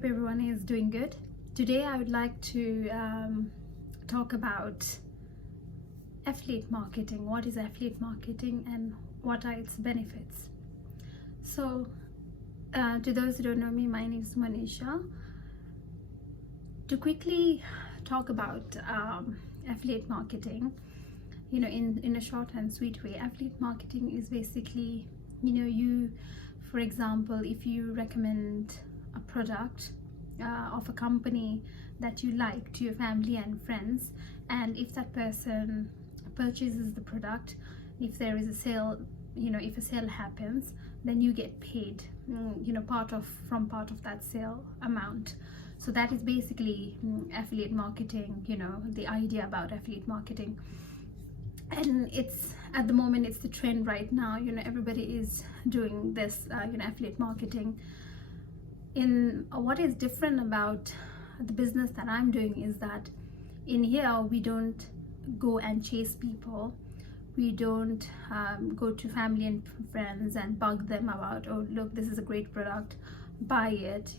hope everyone is doing good. Today I would like to talk about affiliate marketing. What is affiliate marketing and what are its benefits? So to those who don't know me, my name is Manisha. To quickly talk about affiliate marketing, in a short and sweet way, affiliate marketing is basically, you, for example, if you recommend a product of a company that you like to your family and friends, and if that person purchases the product, if there is a sale, if a sale happens, then you get paid part of that sale amount. So that is basically affiliate marketing, the idea about affiliate marketing. And it's at the moment, it's the trend right now. Everybody is doing this affiliate marketing. In what is different about the business that I'm doing is that in here we don't go and chase people. We don't go to family and friends and bug them about, oh look, this is a great product, buy it.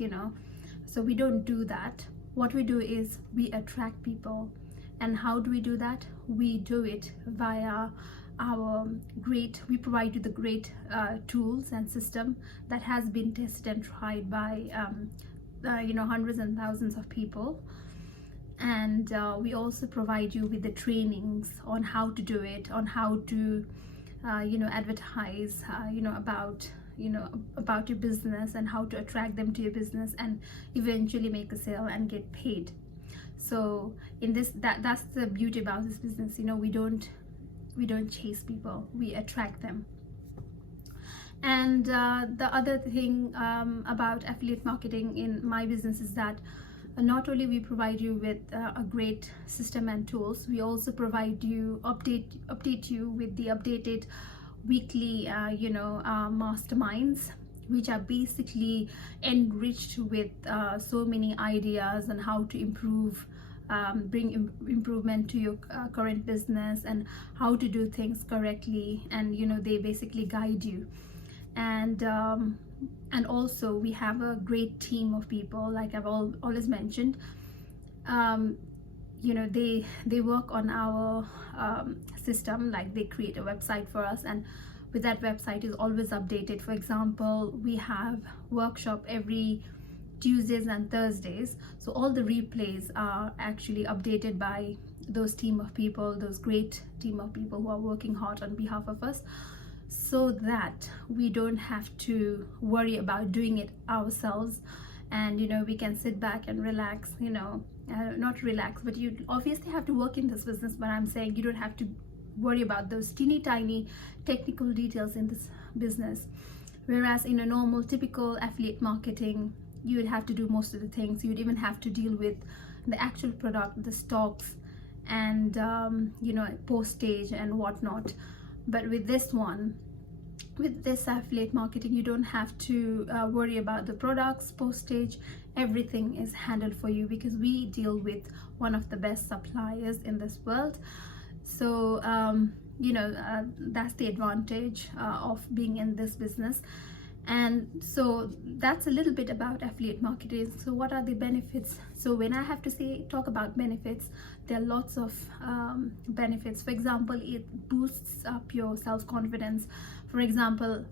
So we don't do that. What we do is we attract people. And how do we do that? We do it via we provide you the great tools and system that has been tested and tried by hundreds and thousands of people. And we also provide you with the trainings on how to do it, on how to advertise about your business, and how to attract them to your business and eventually make a sale and get paid. So in this, that's the beauty about this business. We don't chase people, we attract them. And the other thing about affiliate marketing in my business is that not only we provide you with a great system and tools, we also provide you update you with the updated weekly masterminds, which are basically enriched with so many ideas on how to improve, bring improvement to your current business, and how to do things correctly. And they basically guide you. And also we have a great team of people, like I've always mentioned. They work on our system, like they create a website for us, and with that website is always updated. For example, we have workshop every Tuesdays and Thursdays, so all the replays are actually updated by those team of people, those great team of people who are working hard on behalf of us, so that we don't have to worry about doing it ourselves. And we can sit back and relax, not relax, but you obviously have to work in this business, but I'm saying you don't have to worry about those teeny tiny technical details in this business. Whereas in a normal typical affiliate marketing, you would have to do most of the things. You'd even have to deal with the actual product, the stocks, and postage and whatnot. But with this affiliate marketing, you don't have to worry about the products, postage. Everything is handled for you, because we deal with one of the best suppliers in this world. So that's the advantage of being in this business. And so that's a little bit about affiliate marketing. So what are the benefits? So when I have to talk about benefits, there are lots of benefits. For example, it boosts up your self-confidence. For example,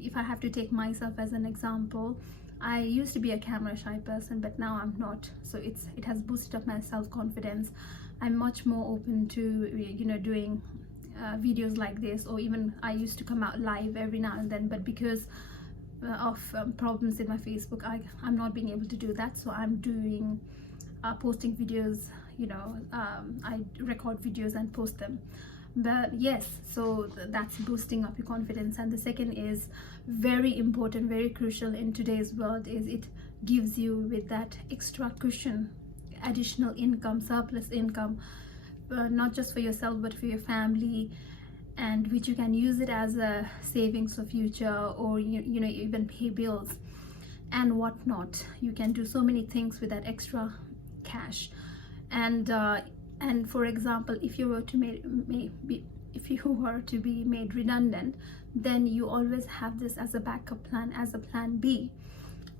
if I have to take myself as an example, I used to be a camera shy person, but now I'm not. So it has boosted up my self-confidence. I'm much more open to doing videos like this, or even I used to come out live every now and then, but because of problems in my Facebook, I'm not being able to do that. So I'm doing posting videos, I record videos and post them. But yes, so that's boosting up your confidence. And the second is very important, very crucial in today's world, is it gives you with that extra cushion, additional income, surplus income, not just for yourself but for your family, and which you can use it as a savings for future, or even pay bills and whatnot. You can do so many things with that extra cash. And for example, if you were to be made redundant, then you always have this as a backup plan, as a plan B,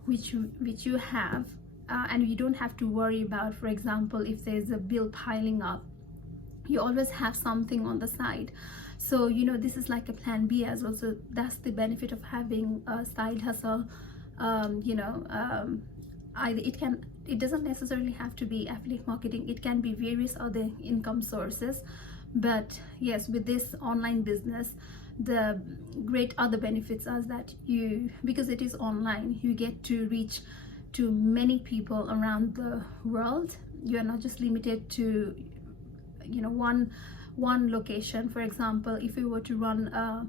which you have and you don't have to worry about, for example, if there's a bill piling up, you always have something on the side. So this is like a plan B as well. So that's the benefit of having a side hustle. It doesn't necessarily have to be affiliate marketing. It can be various other income sources. But yes, with this online business, the great other benefits are that because it is online, you get to reach to many people around the world. You are not just limited to one location. For example, if you were to run a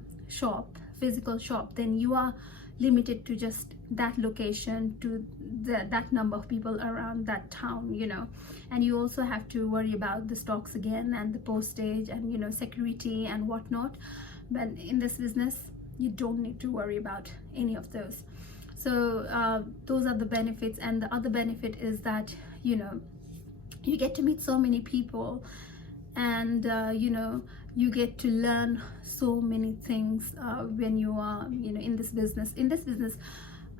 physical shop, then you are limited to just that location, to that number of people around that town, and you also have to worry about the stocks again, and the postage, and security and whatnot. But in this business, you don't need to worry about any of those. So those are the benefits. And the other benefit is that you get to meet so many people, and you get to learn so many things when you are in this business.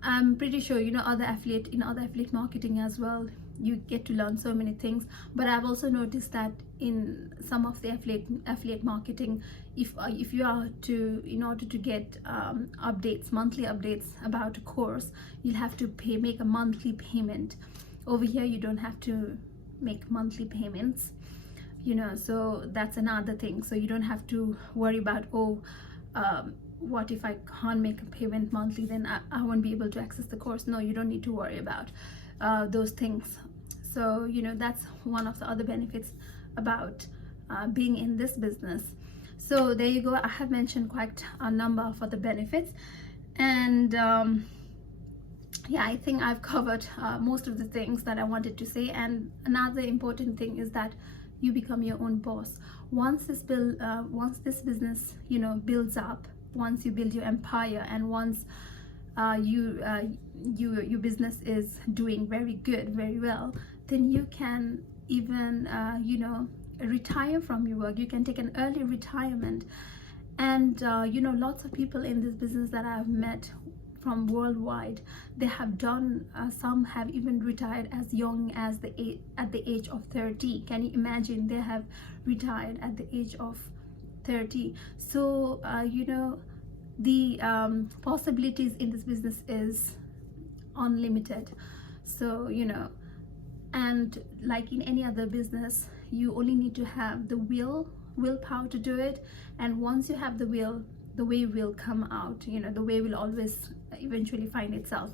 I'm pretty sure other affiliate marketing as well, you get to learn so many things. But I've also noticed that in some of the affiliate marketing, if you are in order to get monthly updates about a course, you'll have to make a monthly payment. Over here, you don't have to make monthly payments, so that's another thing. So you don't have to worry about, what if I can't make a payment monthly, then I won't be able to access the course. No, you don't need to worry about those things. So that's one of the other benefits about being in this business. So there you go. I have mentioned quite a number of other benefits, and yeah, I think I've covered most of the things that I wanted to say. And another important thing is that you become your own boss. Once this business builds up, once you build your empire, and once your business is doing very well, then you can even retire from your work. You can take an early retirement. And lots of people in this business that I've met from worldwide, they have done, some have even retired as young as at the age of 30. Can you imagine? They have retired at the age of 30. So the possibilities in this business is unlimited. So and like in any other business, you only need to have the willpower to do it. And once you have the will, the way will come out. The way will always eventually find itself.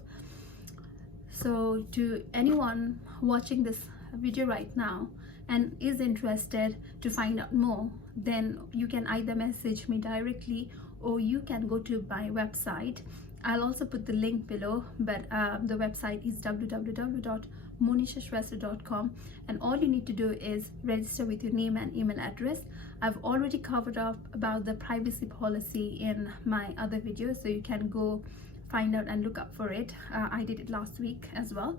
So to anyone watching this video right now and is interested to find out more, then you can either message me directly, or you can go to my website. I'll also put the link below, but the website is www.monishashrestha.com, and all you need to do is register with your name and email address. I've already covered up about the privacy policy in my other videos, so you can go find out and look up for it. I did it last week as well.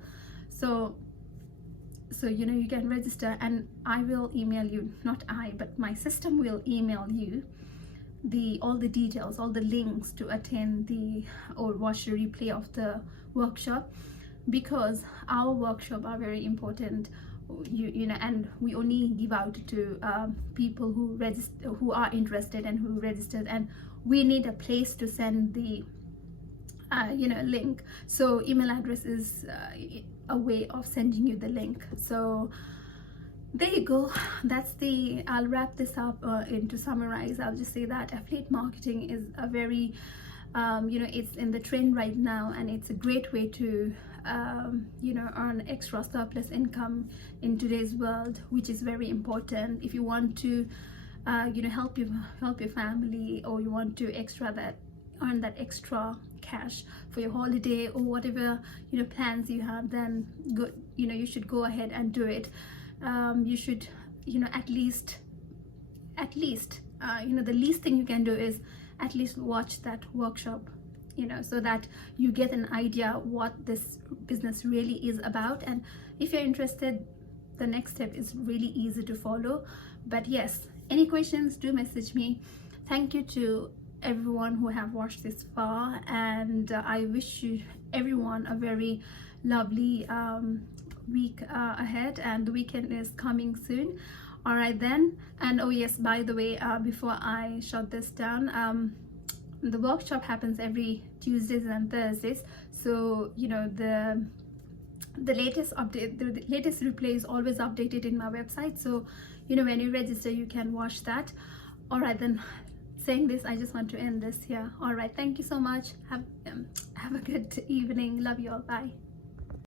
So you can register, and I will email you, not I, but my system will email you all the details, all the links to attend or watch the replay of the workshop, because our workshop are very important. And we only give out to people who are interested and who registered, and we need a place to send the link. So email address is a way of sending you the link. So there you go. I'll wrap this up. To summarize, I'll just say that affiliate marketing is a very it's in the trend right now, and it's a great way to earn extra surplus income in today's world, which is very important. If you want to help your family, or you want to earn that extra cash for your holiday, or whatever plans you have, then you should go ahead and do it. You should at least the least thing you can do is at least watch that workshop, so that you get an idea what this business really is about. And if you're interested, the next step is really easy to follow. But yes, any questions, do message me. Thank you to everyone who have watched this far, and I wish everyone a very lovely week ahead, and the weekend is coming soon. All right then. And oh yes, by the way, before I shut this down, the workshop happens every Tuesdays and Thursdays, so you know the latest update, the latest replay is always updated in my website, so you know when you register you can watch that. All right then, saying this, I just want to end this here. All right, thank you so much. Have a good evening. Love you all. Bye.